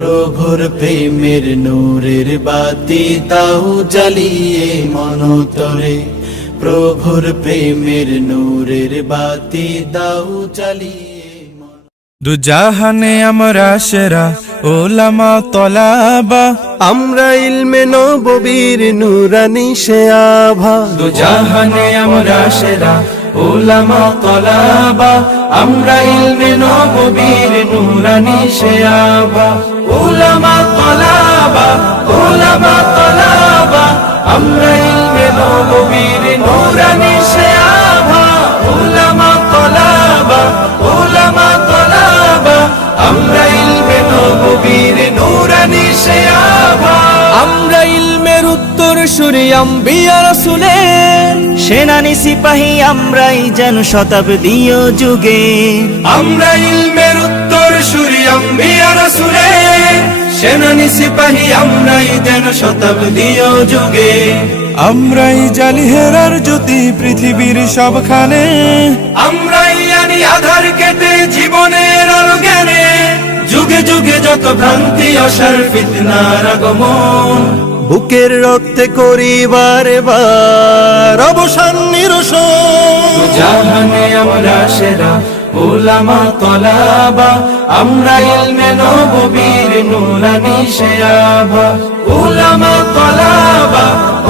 প্রভুর প্রেমের নূরের বাতি তাও জ্বালিয়ে মনতরে, প্রভুর প্রেমের নূরের বাতি তাও জ্বালিয়ে দুজাহানে আমরা সেরা ওলামা তলাবা, আমরা ইলমে নববীর নূরানি সে আভা। দুজাহানে আমরা সেরা ওলামা তলাবা, আমরা ইলমে নববীর নূরানি সে আভা। ওলামা তলাবা, ওলামা তলাবা, আমরা ইলমে নববীর নূরানি সে আভা। ওলামা তলাবা, ওলামা তলাবা, আমরা ইলমে নববীর নূরানি সে আভা। আমরা ইলমের উত্তর সুরি আম্বিয়া রাসূলের সেনানি সিপাহী আমরাই যেন শতাব্দীয় যুগে। আমরা ইলমের উত্তর সুরি আম্বিয়া রাসূলের সেনানি সিপাহী আমরাই যেন শতাব্দীয় যুগে। আমরাই জালি হেরার জ্যোতি পৃথিবীর সবখানে, আমরাই আনি আধার কেটে জীবনের আলো জ্ঞানে। যুগে যুগে যত ভ্রান্তি অসার ফিতনার আগমন, বুকের রক্তে করিবার বার অবসান নিরসন। জাহানে আমরা সেরা ওলামা তলাবা, আমরা ইলমে নববীর নূরানি সে আভা। ওলামা তলাবা,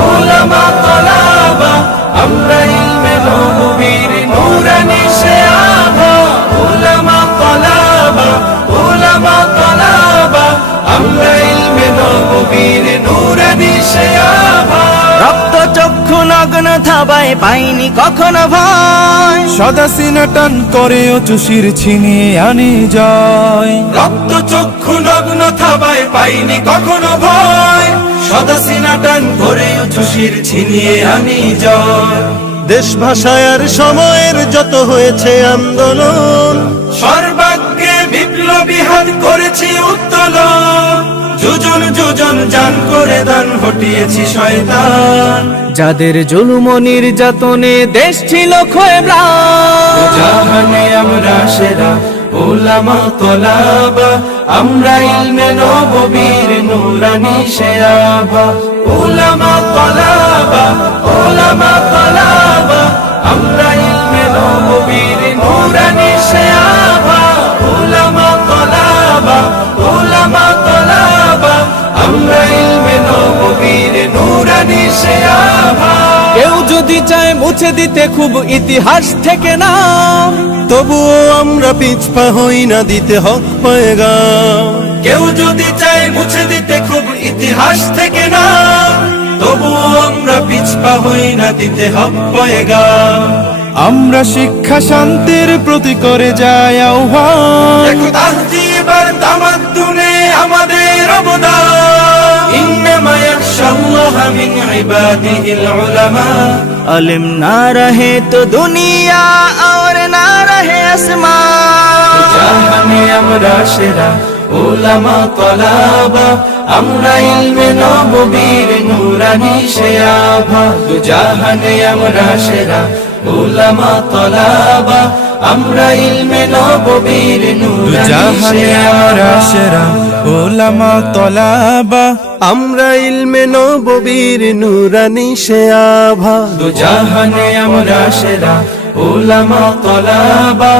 ওলামা তলাবা, আমরা ইলমে নববীর নূরানি সে আভা। ওলামা তলাবা, ওলামা তলাবা, আমরা ইলমে নববীর নূরানি সে আভা। রক্ত চক্ষু নগ্ন থাবায় পাইনি কখনো ভয়, সদা সিনা টান করে চুষির ছিনিয়ে আনি জয়। রক্ত চক্ষু নগ্ন থাবায় পাইনি কখনো ভয়, সদা সিনা টান করে চুষির ছিনিয়ে আনি জয়। দেশ ভাষায় আর সময়ের যত হয়েছে আন্দোলন, সর্বাগ্রে বিপ্লবী হাত করেছি উত্তোলন। যোজন যোজন জান করে দান হটিয়েছি শয়তান। যাদের জুলুম ও নির্যাতনে দেশ ছিল ক্ষয়ে ম্লান, জাহানে আমরা সেরা ওলামা তলাবা, আমরা ইলমে নববীর নূরানি সে আভা। ওলামা তলাবা, ওলামা তলাবা, আমরা ইলমে নববীর নূরানি সে আভা। ওলামা তলাবা, ওলামা তলাবা, আমরা ইলমে নববীর নূরানি সে আভা। কেউ যদি চায় মুছে দিতে খুব ইতিহাস থেকে নাম, তবুও আমরা পিছপা হই না দিতে হক পয়গাম। কেউ যদি চায় মুছে দিতে খুব ইতিহাস থেকে না, তবুও আমরা পিছপা হই না দিতে হক পয়গাম। আমরা শিক্ষা শান্তির প্রতি করে যায় আহ্বান। দেখো তাহজিব আর তামাদ্দুনে আমাদের অবদান। ইন্নামা ইয়াখশাল্লাহা মিন ইবাদিহিল উলামা। अलिम ना रहे तो दुनिया और ना रहे आसमान। জাহানে আমরা সেরা ওলামা তলাবা, আমরা ইলমে নববীর নূরানি সে আভা। জাহানে আমরা সেরা ওলামা তলাবা, আমরা ইলমে নববীর নূরানি সে জাহানে আমরা আভা। সেরা ওলামা তলাবা, আমরা ইলমে নববীর নূরানি সে আভা। জাহানে আমরা সেরা ওলামা তলাবা,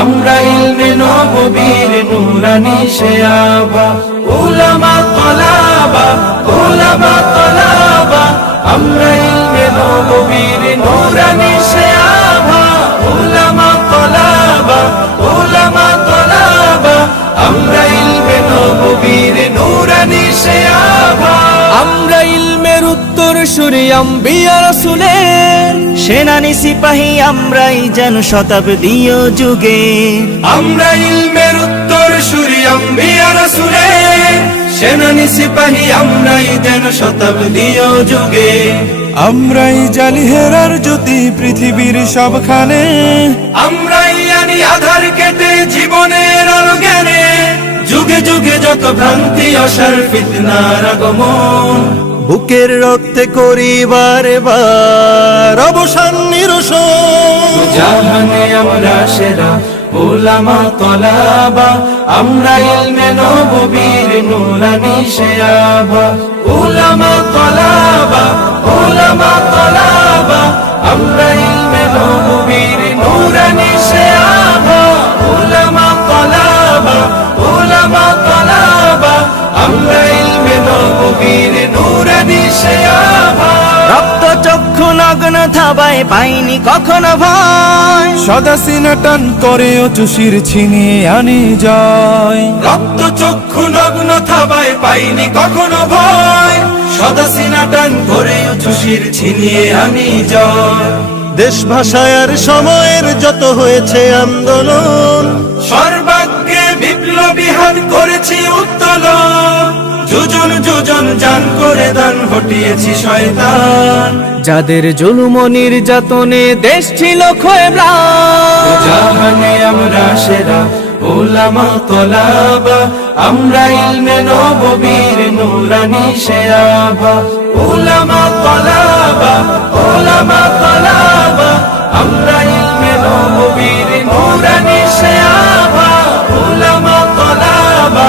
আমরা ইলমে নববীর নূরানি সে আভা। ওলামা তলাবা, ওলামা তলাবা, আমরা ইলমে নববীর নূরানি সে আভা। ওলামা তলাবা, ওলামা তলাবা, আমরা ইলমে নববীর নূরানি সে আভা। আমরা ইলমের উত্তর সুরি আম্বিয়া রাসূলের সেনানি সিপাহী আমরাই যেন শতাব্দীয় যুগে। আমরা ইলমের উত্তর সুরি আম্বিয়া রাসূলের সেনানি সিপাহী আমরাই যেন শতাব্দীয় যুগে। আমরাই জালি হেরার জ্যোতি পৃথিবীর সবখানে, আমরাই আনি আধার কেটে জীবনের আলো জ্ঞানে। যুগে যুগে যত ভ্রান্তি অসার ফিতনার আগমন, বুকের রক্তে করিবার বার অবসান নিরসন। জাহানে আমরা সেরা উলামা তলাবা আমরা ইলমে নববীর নুরানি শেয়াবা উলামা তলাবা আমরা ইলমে নববীর নুরানি শেয়াবা উলামা তলাবা আমরা ইলমে নববীর নুরানি শেয়াবা রক্ত চক্ষু নগ্ন থাবায় পাইনি কখনো ভয়, সদা সিনা টান করে চুষির ছিনিয়ে আনি জয়। রক্ত চক্ষু নগ্ন থাবায় পাইনি কখনো ভয়, সদা সিনা টান করে চুষির ছিনিয়ে আনি জয়। দেশ ভাষায়ার সময়ের যত হয়েছে আন্দোলন, সর্বাগ্রে বিপ্লবী হাত করেছি উত্তোলন, যোজন যোজন জান করে দান হটিয়েছি শয়তান। যাদের জুলুম ও নির্যাতনে দেশ ছিল ক্ষয়ে ম্লান, জাহানে আমরা সেরা উলামা তলাবা আমরা ইলমে নববীর নুরানি শেয়াবা উলামা তলাবা আমরা ইলমে নববীর নুরানি শেয়াবা উলামা তলাবা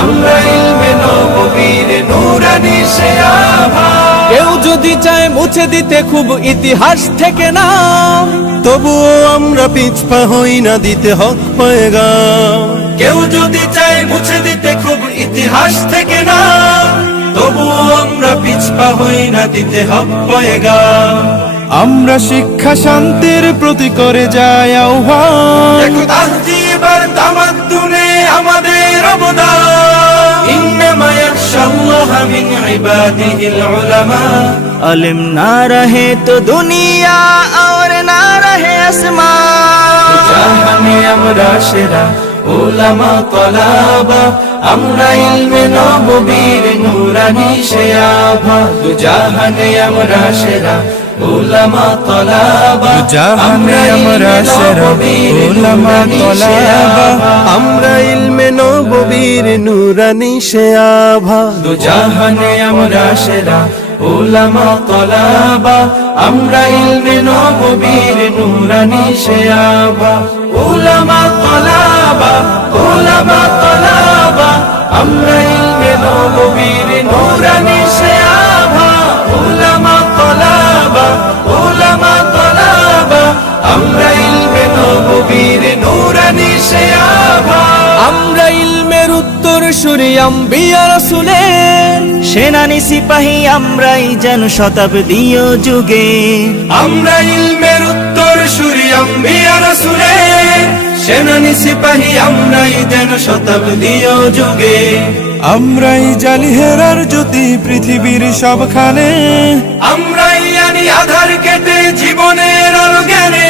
আমরা ইলমে নববীর নুরানি শেয়াবা। কেউ যদি চায় মুছে দিতে খুব ইতিহাস থেকে নাম, তবুও আমরা পিছপা হই না দিতে হক পয়গাম। কেউ যদি চায় মুছে দিতে খুব ইতিহাস থেকে না, তবুও আমরা পিছপা হই না দিতে হক পয়গাম। আমরা শিক্ষা শান্তির প্রতি করে যায় আহ্বান, দেখো তাহজিব আর তামাদ্দুনে আমাদের অবদান। ইন্নামা ইয়াখশাল্লাহা মিন ইবাদিহিল উলামা। अलिम ना रहे तो दुनिया और ना रहे आसमान। জাহানে আমরা সেরা উলামা তলাবা আমরা ইলমে নববীর নুরানি শেয়াবা জাহানে আমরা সেরা উলামা তলাবা জাহানে আমরা সেরা উলামা তলাবা আমরা ইলমে নববীর নুরানি শেয়াবা জাহানে আমরা সেরা উলামা তলাবা আমরা ইলমে নববীর নুরানি শেয়াবা উলামা তলাবা আমরা ইলমে নববীর নুরানি শেয়াবা উলামা তলাবা আমরা ইলমে নববীর নুরানি শেয়াবা। আমরা ইলমের উত্তর সুরি আম্বিয়া রাসূলের, সেনানি সিপাহী আমরাই যেন শতাব্দী ও যুগে। আমরা ইলমের উত্তর সুরি আম্বিয়া রাসূলের, সেনানি সিপাহী আমরাই যেন শতাব্দী ও যুগে। আমরাই জালি হেরার জ্যোতি পৃথিবীর সবখানে, আমরাই আনি আধার কেটে জীবনের আলো জ্ঞানে,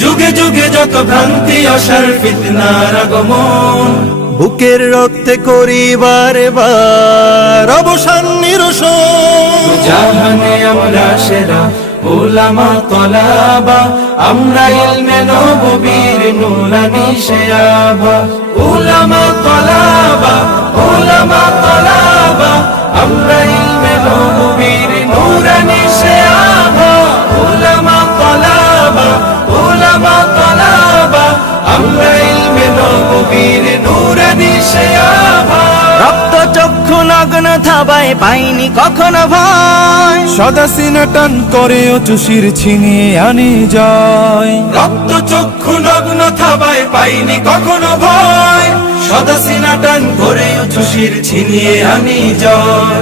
যুগে যুগে যত ভ্রান্তি অসার ফিতনার আগমন। বুকের রক্তে করি বারে বার অবসান নিরসন। জাহানে আমরা সেরা উলামা তলাবা আমরা ইলমে নববীর নুরানি শেয়াবা উলামা তলাবা আমরা ইলমে নববীর নুরানি শেয়াবা উলামা তলাবা আমরা ইলমে নববীর নুরানি শেয়াবা। রক্ত চক্ষু নগ্ন থাবায় পাইনি কখনো ভয়, সদা সিনা টান করে চুষির ছিনিয়ে আনি জয়। রক্ত চক্ষু নগ্ন থাবায় পাইনি কখনো ভয়, সদা সিনা টান করে চুষির ছিনিয়ে আনি জয়।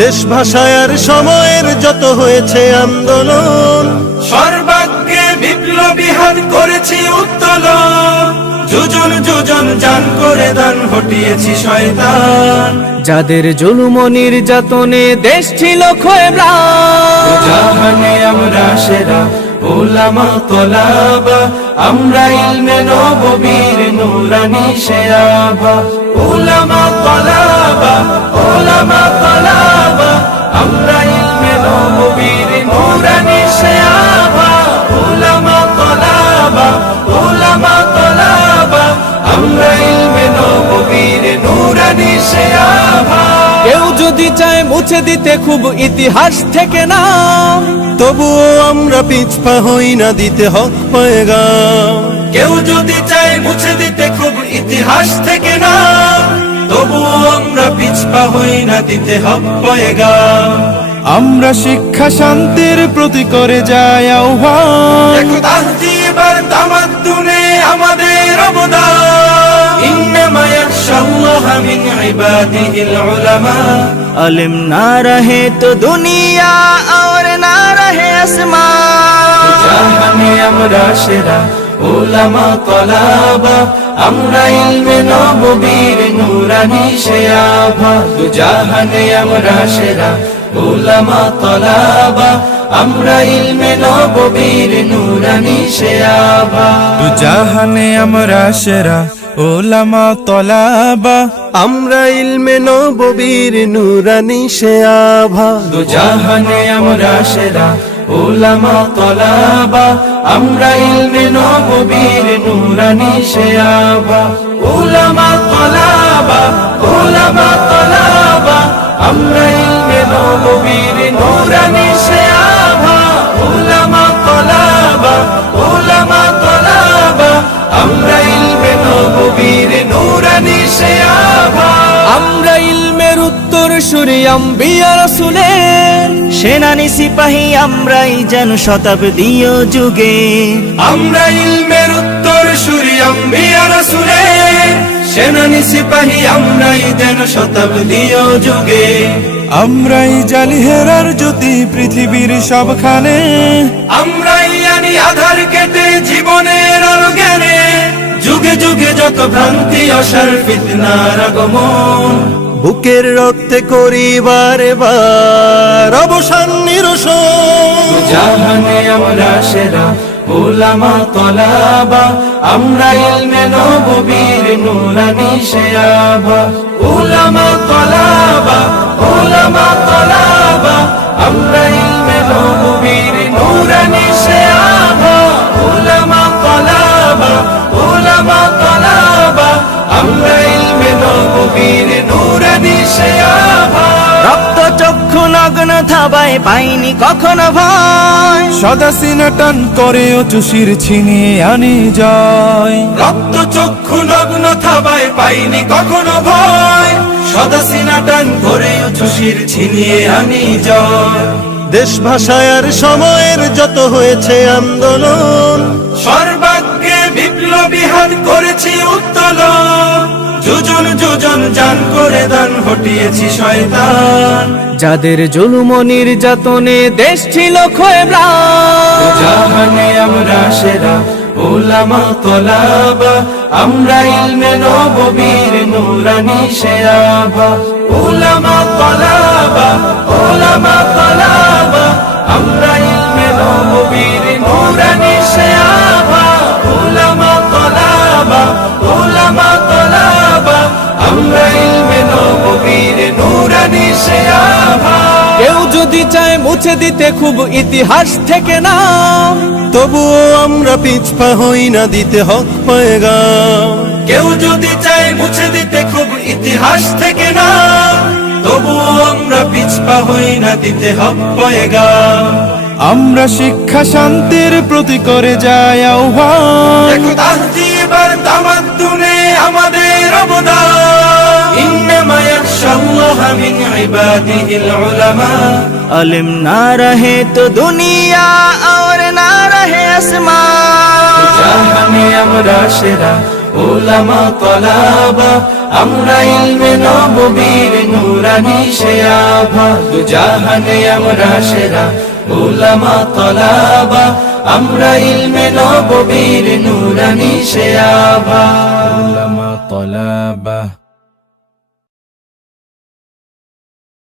দেশ ভাষায়ার সময়ের যত হয়েছে আন্দোলন, সর্বাগ্রে বিপ্লবী হাত করেছি উত্তোলন, যোজন যোজন জান করে দান হটিয়েছি শয়তান। যাদের জুলুম ও নির্যাতনে দেশ ছিল ক্ষয়ে ম্লান, জাহানে আমরা সেরা উলামা তলাবা আমরা ইলমে নববীর নুরানি শেয়াবা উলামা তলাবা আমরা ইলমে নববীর নুরানি শেয়াবা উলামা তলাবা আমরা ইলমে নববীর নুরানি শেয়াবা। কেউ যদি যদি চায় মুছে দিতে খুব ইতিহাস থেকে নাম, তবুও আমরা পিছপা হই না দিতে হক পয়গাম। কেউ যদি চায় মুছে দিতে খুব ইতিহাস থেকে না, তবুও আমরা পিছপা হই না দিতে হক পয়গাম। আমরা শিক্ষা শান্তির প্রতি করে যাই আহ্বান, দেখো তাহজিব আর তামাদ্দুনে আমাদের অবদান। ইন্নামা ইয়াখশাল্লাহা মিন ইবাদিহিল উলামা। अलिम ना रहे तो दुनिया और ना रहे आसमान। জাহানে আমরা সেরা উলামা তলাবা, আমরা ইলমে নববীর নূরানি শেয়াভা। জাহানে আমরা সেরা উলামা তলাবা, আমরা ইলমে নববীর নূরানি শেয়াভা। দু জাহানে আমরা সেরা ওলামা তলাবা, আমরা ইলমে নববীর নূরানি শেয়াভা। জাহানে আমরা সেরা উলামা তলাবা, আমরা ইলমে নববীর নূরানি শেয়াভা। উলামা তলাবা, উলামা তলাবা, আমরা ইলমে নববীর নূরানি শেয়াভা। উলামা তলাবা, উলামা তলাবা, আমরা ইলমে নববীর নূরানি শেয়াভা। আমরা ইলমের উত্তর সুরি আম্বিয়া রাসূলের, সেনানি সিপাহী আমরাই যেন শতাব্দী ও যুগে। আমরা ইলমের উত্তর সুরি আম্বিয়া রাসূলের, সেনানি সিপাহী আমরাই যেন শতাব্দী ও যুগে। আমরাই জালিহেরার জ্যোতি পৃথিবীর সবখানে, আমরাই আনি আধার কেটে জীবনের আলো জ্ঞানে। যুগে যুগে যত ভ্রান্তি অসার ফিতনার আগমন, বুকের রক্তে করিবার বার অবসান নিরসন। জাহানে আমরা সেরা উলামা তলাবা, আমরা ইলমে নববীর নূরানি শেয়াভা। উলামা তলাবা, উলামা তলাবা, আমরা ইলমে নববীর নূরানি শেয়াভা। উলামা তলাবা, উলামা তলাবা, আমরা ইলমে নববীর নূরানি শেয়াভা। রক্ত চক্ষু নগ্ন থাবায় পাইনি কখনো ভয়, সদা সিনা টান করে ও চুষির ছিনিয়ে আনি জয়। রক্ত চক্ষু নগ্ন থাবায় পাইনি কখনো ভয়, সদা সিনা টান করে উচ্ছ্বাসির ছিনিয়ে আনি জয়। দেশ ভাষায় আর সময়ের যত হয়েছে আন্দোলন, সর্বাগ্রে বিপ্লবী হাত করেছি উত্তোলন। যোজন যোজন জান করে দান হটিয়েছি শয়তান। যাদের জুলুম ও নির্যাতনে দেশ ছিল ক্ষয়ে ম্লান। জাহানে আমরা সেরা উলামা তলাবা, আমরা ইলমে নববীর নূরানি শেয়াভা। উলামা তলাবা, উলামা তলাবা, আমরা ইলমে নববীর নূরানি শেয়াভা। উলামা তলাবা, উলামা তলাবা, আমরা ইলমে নববীর নূরানি শেয়াভা। কেউ যদি চায় মুছে দিতে খুব ইতিহাস থেকে নাম, তবুও আমরা পিছপা হই না দিতে হক পয়গাম। কেউ যদি চায় মুছে দিতে খুব ইতিহাস থেকে না, তবুও আমরা পিছপা হই না দিতে হক পয়গাম। আমরা শিক্ষা শান্তির প্রতি করে যাই আহ্বান, দেখো তাহজিব আর তামাদ্দুনে আমাদের অবদান। ইন্নামা ইয়াখশাল্লাহা মিন ইবাদিহিল উলামা। अलिम ना रहे तो दुनिया और ना रहे आसमान। জাহানে আমরা সেরা উলামা তলাবা, আমরা ইলমে নববীর নূরানি শেয়াভা। জাহানে আমরা সেরা উলামা তলাবা, আমরা ইলমে নববীর নূরানি শেয়াভা। উলামা তলাবা।